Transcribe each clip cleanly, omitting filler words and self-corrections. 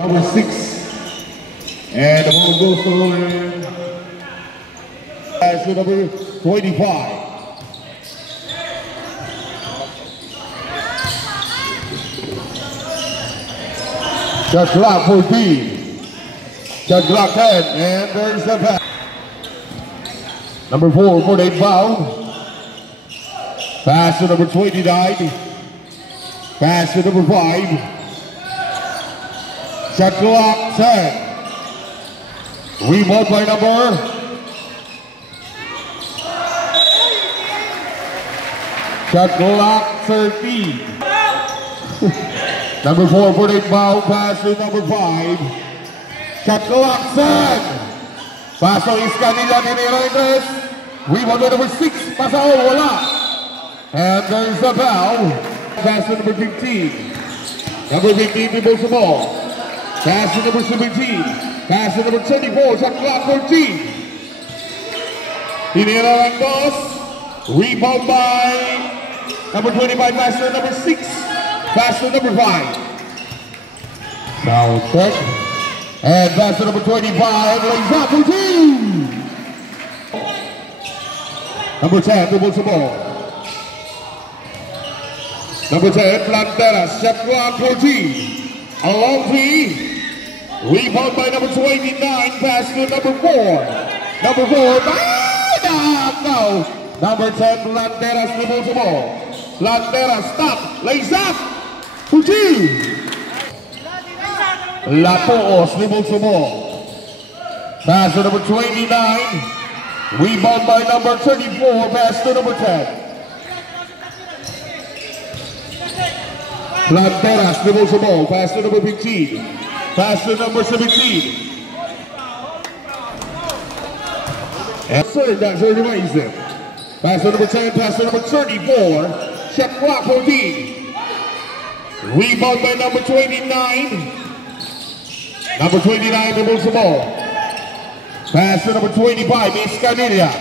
Number 6. And the ball goes to number 25. Shot clock 14. Shot clock 10. And there's the pass. Number 4 for the foul. Pass to number 29. Pass to number 5. Shot clock 10. Rebound by number shot clock 13. Number 4 for the foul. Pass to number 5. Shot clock 10. Pass to Iskanila Dinero. Rebound by number 6. Pasao wala. And there's the foul. Pass to number 15. Number 15 dribbles the ball. Pass to number 17. Pass to number 24. Shot clock 14. Dinero Randos. Rebound by number 25. Pass to number 6. Pass to number 5. Foul check. And pass to number 25. Lays up for 2. Number 10 dribbles the ball. Number 10, Planteras, shot clock 14. A long three. Rebound by number 29, pass to number 4. Number 4, no. Number 10, Planteras dribbles the ball. Planteras, stop, lays up, for 2. Latoos dribbles the ball. Pass to number 29. Rebound by number 34, pass to number 10. Planteras dribbles the ball, pass to number 15, pass to number 17. And third, that's Ernie Mason. Pass to number 10, pass to number 34, shot clock 14. Rebound by number 29. Number 29 dribbles the ball. Pass to number 25, Escanilla.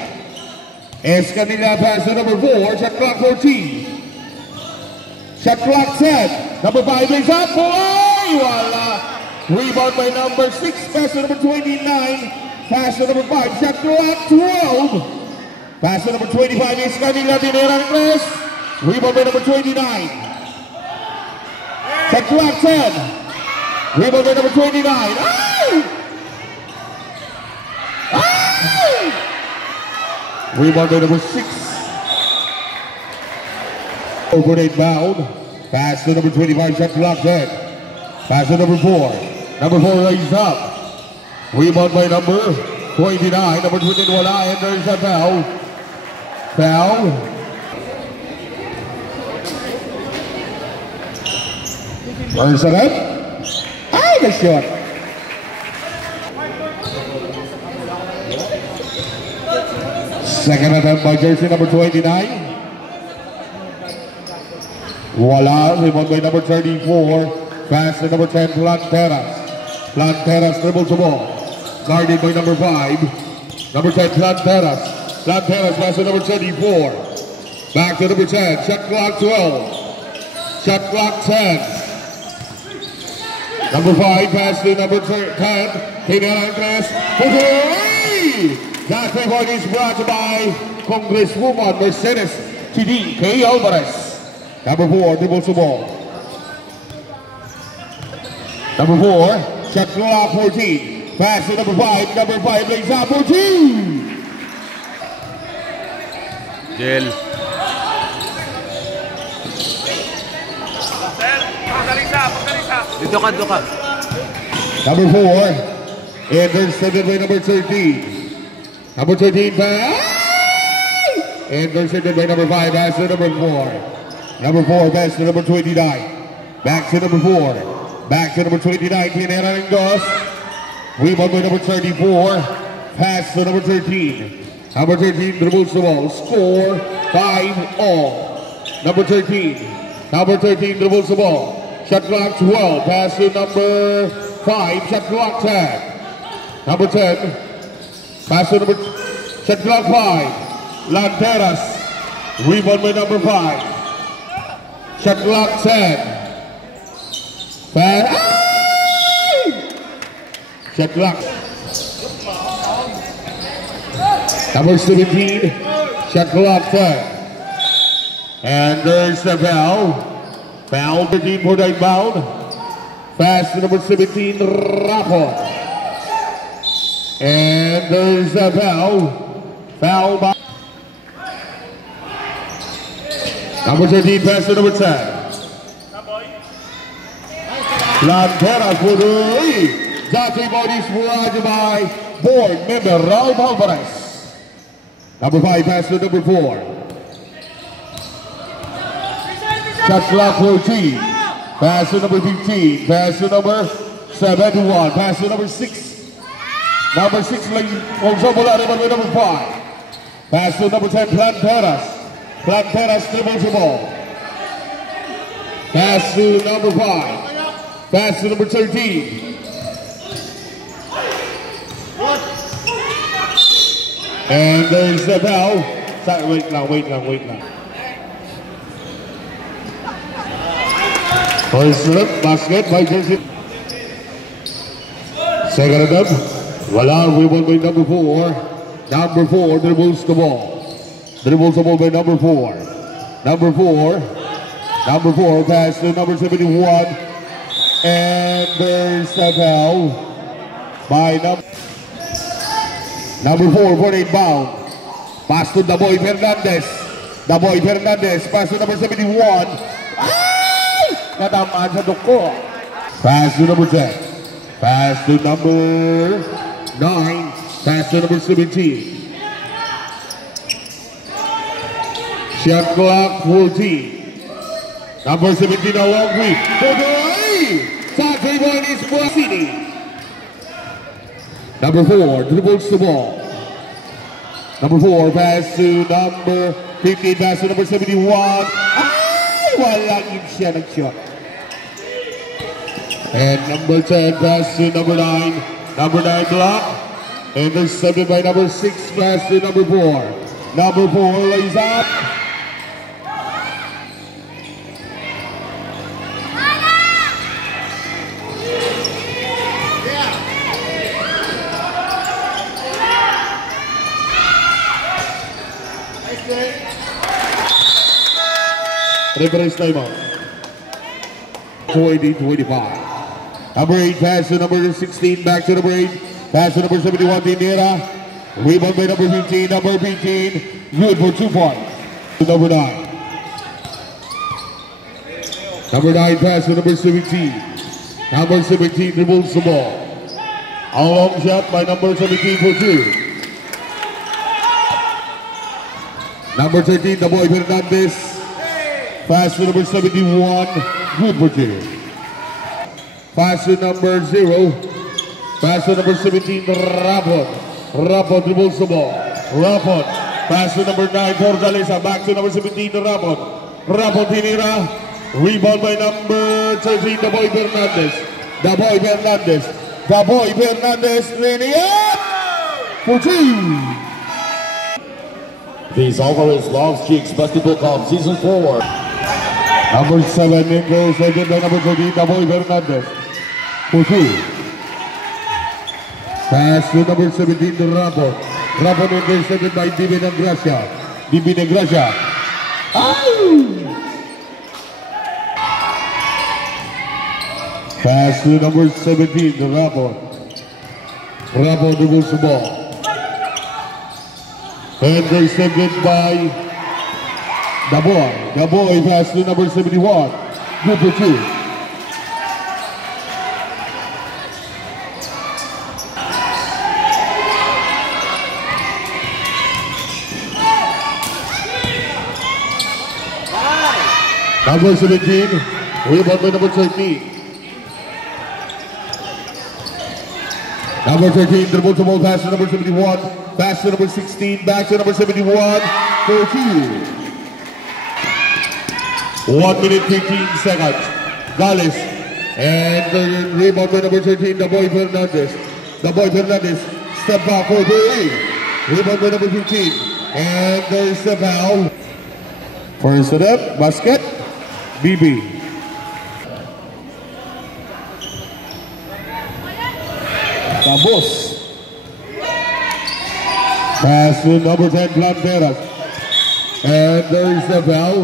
Escanilla pass to number 4, shot clock 14. Shot clock 10. Number 5 is up. Boy! Wala. Rebound by number 6. Pass to number 29. Pass to number 5. Shot clock 12. Pass to number 25 is Canila Dinero Andres. Rebound by number 29. Shot clock 10. Rebound by number 29. Oh! Oh! Rebound by number 6. Overnight bound. Pass to number 25, shot clock 10. Pass to number 4. Number 4 lays up. Rebound by number 29. Number 21, and there's a foul. Foul. Where's the left? Ah, the shot. Second attempt by jersey number 29. Voila, rebound by number 34. Pass to number 10, Planteras. Planteras dribbles the ball. Guarded by number 5. Number 10, Planteras. Planteras pass to number 34. Back to number 10. Shot clock 12. Shot clock 10. Number 5 pass to number 10. Tina Andres. That report is brought to by Congresswoman Mercedes Chidi K. Alvarez. Number 4 dribbles the ball. Number 4, shot clock 14. Pass to number 5. Number 5 lays out for 2. Jel. Dito ka. Number 4, intercepted by number 13. Number 13 pass. Intercepted by number 5. Pass to number 4. Number 4, pass to number 29. Back to number 4. Back to number 29, Tinera Ringos. Rebound by number 34. Pass to number 13. Number 13 dribbles the ball. Score 5-all. Number 13. Number 13 dribbles the ball. Shot clock 12. Pass to number 5. Shot clock 10. Number 10. Pass to number... Shot clock 5. Lanteras. Rebound by number 5. Shot clock 10. Pass. Shot clock. Number 17. Shot clock 10. And there's the foul. Foul 13 for the inbound. Pass to number 17, Rapo. And there's the foul. Foul by number 13, pass to number 10. Lantera for the lead. That three-point is brought by board member Ralph Alvarez. Number 5, pass to number 4. Shot clock 14. Pass to number 15. Pass to number 71. Pass to number 6. Number 6, number 5. Pass to number 10, Planteras. Planteras dribbles the ball. Pass to number 5. Pass to number 13. And there's the foul. Wait now. First look, basket by Jersey. Second attempt. Wala, rebound by number 4. Number 4 dribbles the ball. Dribbles the ball by number 4. Number 4 pass to number 71. And there's the foul by number 4 for inbound. Pass to Daboy Fernandez. Pass to number 71. Natamaan sa duko. Pass to number 10. Pass to number 9. Pass to number 17. Shot clock 14. Number 17 a long way. For the lead. Top 3-point is City. Number 4 dribbles the ball. Number 4 pass to number 15. Pass to number 71. Walang yun siya nag-shot. And number 10 pass to number 9. Number 9 block. Intercepted by number 6 pass to number 4. Number 4 lays up. Reference timeout. 20-25. Number 8 pass to number 16. Back to number 8. Pass to number 71. Tinera. Rebound by number 15. Number 15. Good for 2 points. Number 9. Number 9 pass to number 17. Number 17 dribbles the ball. A long shot by number 17 for 2. Number 13, Daboy Fernandez. Pass to number 71, good for 2. Pass to number 0. Pass to number 17, Rapon. Rapon dribbles the ball. Rapon. Pass to number 9, Fortaleza. Back to number 17, Rapon. Rapon tinira. Rebound by number 13, Daboy Fernandez. Daboy Fernandez leading up for 2. These Alvarez Long Cheeks Basketball Cup Season 4. Number 7 goes again by number 13, Daboy Fernandez for 2. Pass to number 17 to Rapon. Rapon intercepted by Dibi Negracia. Pass to number 17 to Rapon. Rapon dribbles the ball. Intercepted by Daboy. Daboy pass to number 71. Good for 2. Number 17. Rebound by number 13. Number 13 dribbles the ball. Pass to number 71. Pass to number 16, back to number 71 for 2. 1 minute 15 seconds. Gales. And the rebound by number 13, Daboy Fernandez. Daboy Fernandez, step back for 3. Rebound by number 15. And there's the foul. First up, basket, BB. Cabos. Pass to number 10, Planteras. And there's the foul.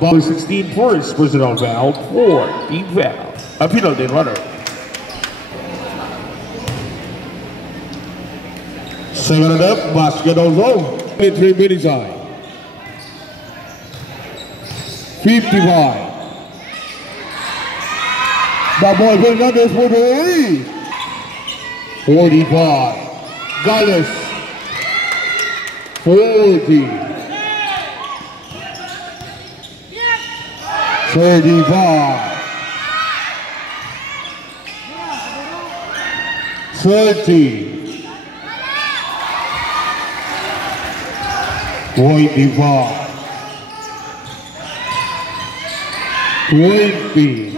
Number 16, first personal foul for team foul. A penalty runner. Second it up, basket also. 3 minutes high. 55. Baboy Fernandez for the lead. 45. Gales. 40. 35. 30. 25. 20.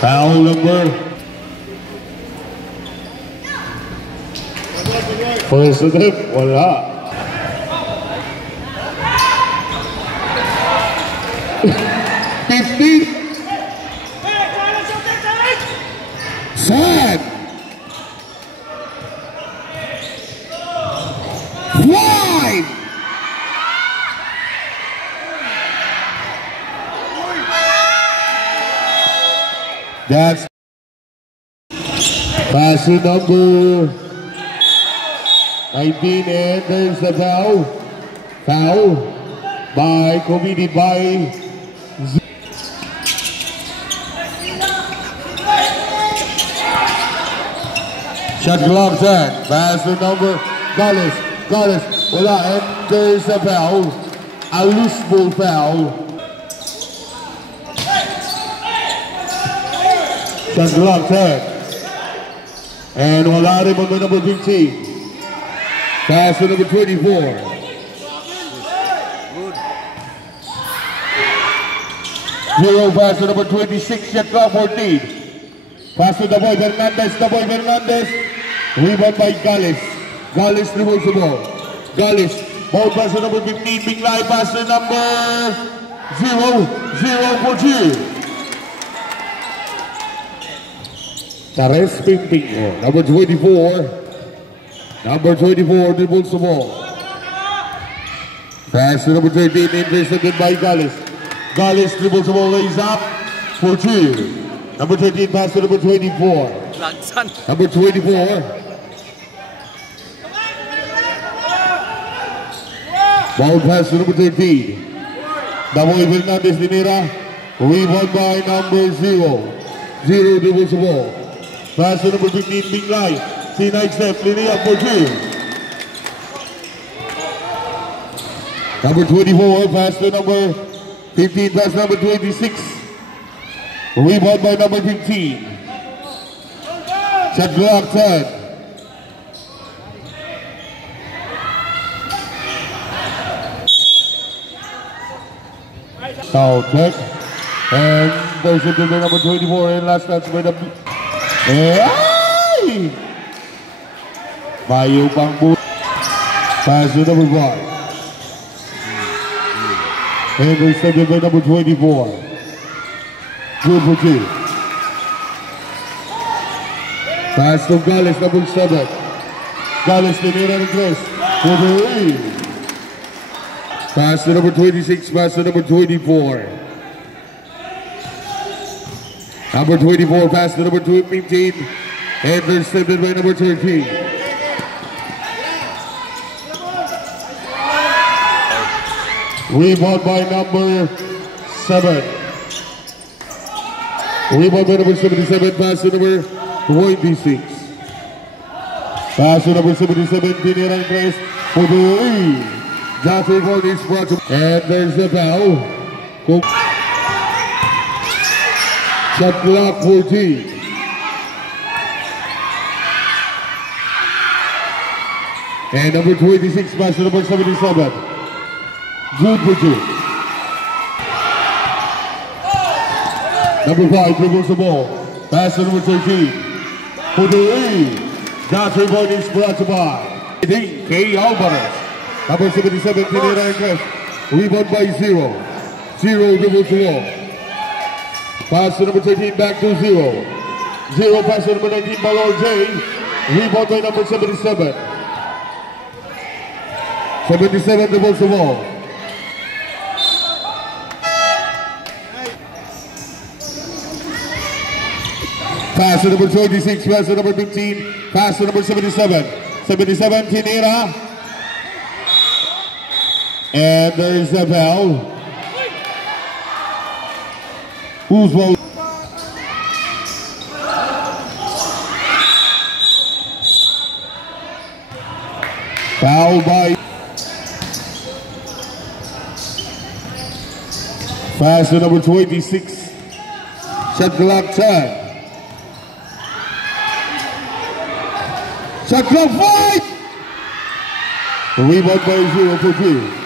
Foul number. First attempt, wala. 15. Sad. 5. That's pass to number 19, and there's the foul. Foul committed by shot clock set. Pass to number Gales. Wala, and there's a foul. A loose ball foul. Shot clock set. And wala rin mga number 15. Pass to number 24. Zero pass to number 26, shot clock 14. Pass to Daboy Fernandez. Rebound by Gales. Gales removes the ball. Gales, ball pass to number 15, big line pass to number 0 for 2. Tares Pintingo, number 24. Number 24 dribbles the ball. Pass to number 13, intercepted by Gales. Gales dribbles the ball, lays up for 2. Number 13 pass to number 24. Number 24. Ball pass to number 13. Daboy Fernandez Dinera. Rebound by number 0. 0 dribbles the ball. Pass to number 15, big line. C9 step, leading up for 2. Number 24, pass to number 15, pass number 26. Rebound by number 15. Shot clock 10. Foul check. And there's a number 24 and last touch by the Bayo Bangbu. Pass to number 5. And intercepted by number 24. Good for 2. Pass to Gales, number 7. Gales Dinera and Chris for the lead. Pass to number 26, pass to number 24. Number 24, pass to number 15. And intercepted by number 13. Rebound by number 7. Rebound by number 77, pass to number 26. Pass to number 77, Dinera and Chris for the lead. Johnson for this brought to, and there's the foul. Shot clock 14. And number 26 pass to number 77. Good for 2. Number 5 dribbles the ball. Pass to number 13. For the lead. Johnson for this brought to by K. Alvarez. Number 77, Dinera and Chris. Rebound by 0. 0 dribbles the ball. Pass to number 13, back to 0. 0 pass to number 19, Balor J. Rebound by number 77. 77 dribbles the ball. Pass to number 26, pass to number 15, pass to number 77. 77, Tinira. And there is a foul. Who's voting? Foul by. Pass to number 26. Shot clock 10. Shot clock 5. Rebound by 0 for 2.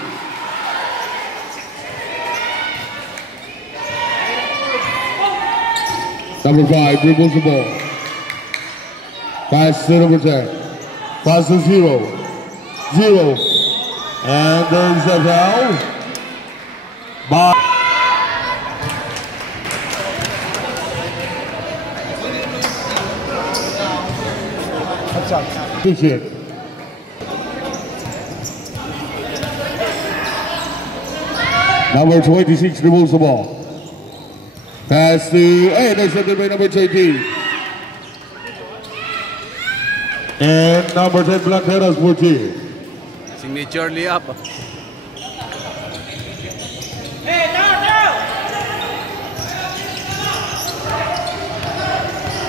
Number 5 dribbles the ball. Pass to number 10. Pass to 0. 0. And there's a foul. By number 26 dribbles the ball. Pass to intercepted by number 13. And number 10 Blanqueras for 2. Signature layup.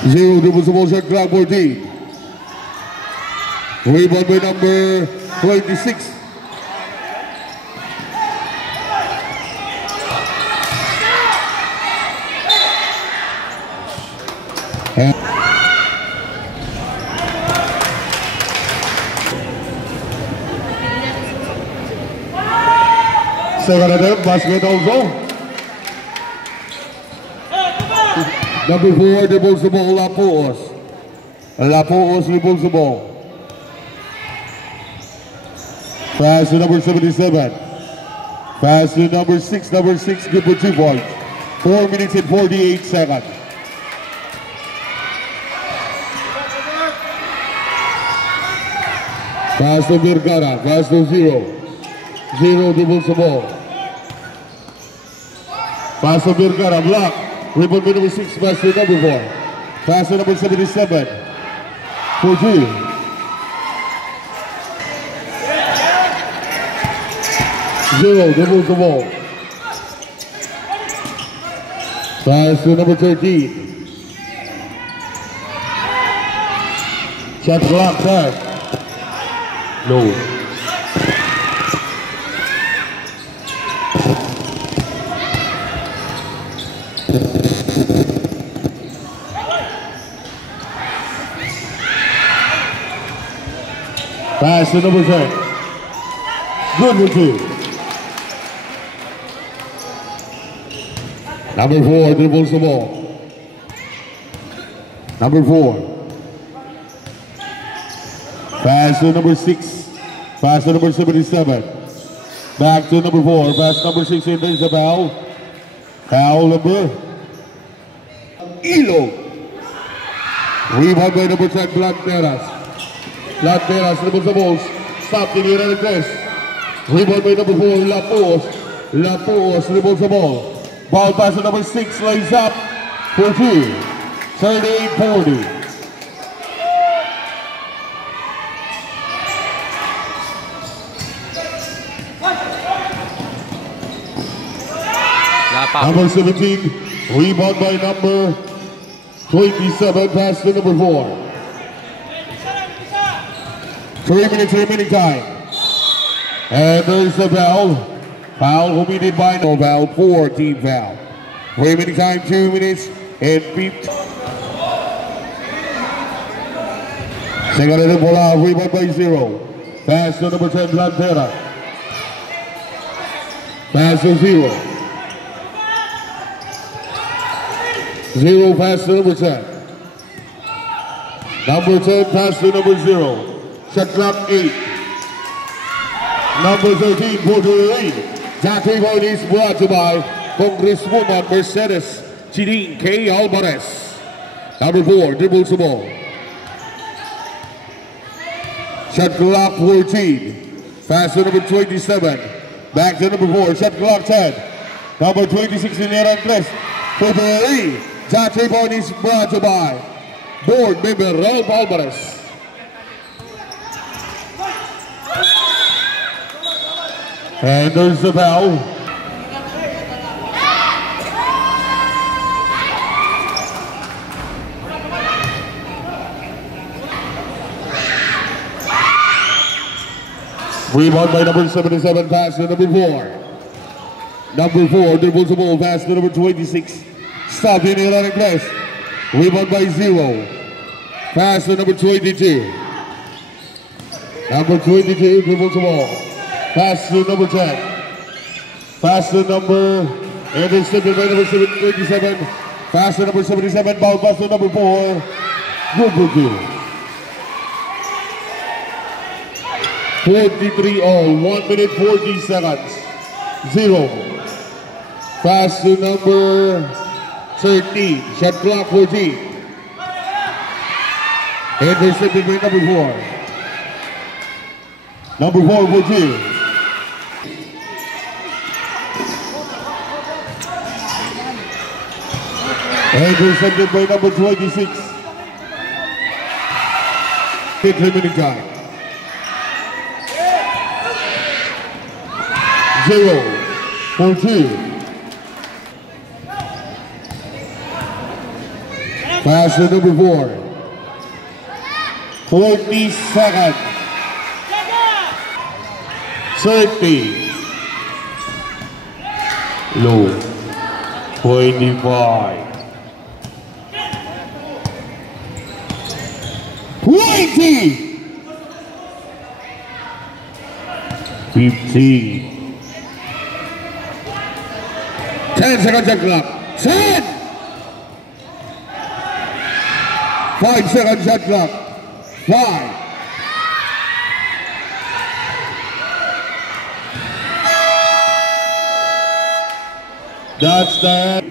Zero dribbles the ball, shot clock 14. Rebound by number 26. Second attempt, basket also. Number 4 dribbles the ball, Lapuos. Lapuos dribbles the ball. Pass to number 77. Pass to number 6. Number 6 good for 2 points. 4 minutes and 48 seconds. Pass to Vergara. Pass to 0. 0 dribbles the ball. Pass to Vergara. Block. Rebound by number 6. Pass to number 4. Pass to number 77. For 2. Zero dribbles the ball. Pass to number 13. Shot clock 10. No. Pass to number 10. Good for 2. Number 4 dribbles the ball. Number 4. Pass to number 6. Pass to number 77. Back to number 4. Pass number 6 and there's a foul. Foul number Ilo. Rebound by number 10 Blanqueras. Blanqueras dribbles the ball. Stopped in the United States. Rebound by number 4 Lapuos. Lapuos dribbles the ball. Ball pass to number 6, lays up for 2. 38-40. Number 17, rebound by number 27, pass to number 4. 3 minutes remaining time. And there's the foul. Foul committed by no foul, 4 team foul. Remaining time 2 minutes and 50. Second attempt ball out, rebound by 0. Pass to number 10, Lantera. Pass to 0. 0 pass to number 10. Number 10 pass to number 0. Shot clock 8. Number 13, Puerto Rico. That rebound is brought to by Congresswoman Mercedes Chidin K. Alvarez. Number 4, dribbles the ball. Shot clock 14. Pass to number 27. Back to number 4. Shot clock 10. Number 26 in the Andres. February. That 3 point is brought to by board member Ralph Alvarez. And there's the foul. Rebound by number 77, pass to number 4. Number 4, dribbles the ball, pass to number 26. Stop in the running press. Rebound by 0. Pass to number 22. Number 22, dribbles the ball. Pass to number 10. Pass to number, intercepted by number 37. Pass to number 77, ball pass to number 4. Good. 43 all, 1 minute 40 seconds. 0. Pass to number 13. Shot clock 14. Intercepted by number 4. Number 4 for 2. Intercepted by number 26. 6 remaining time. 0 for 2. Pass to number 4. 40 seconds. 30. Low. 25. 20. 15. 10 seconds shot clock. 10. 5 seconds shot clock. 5. That's that.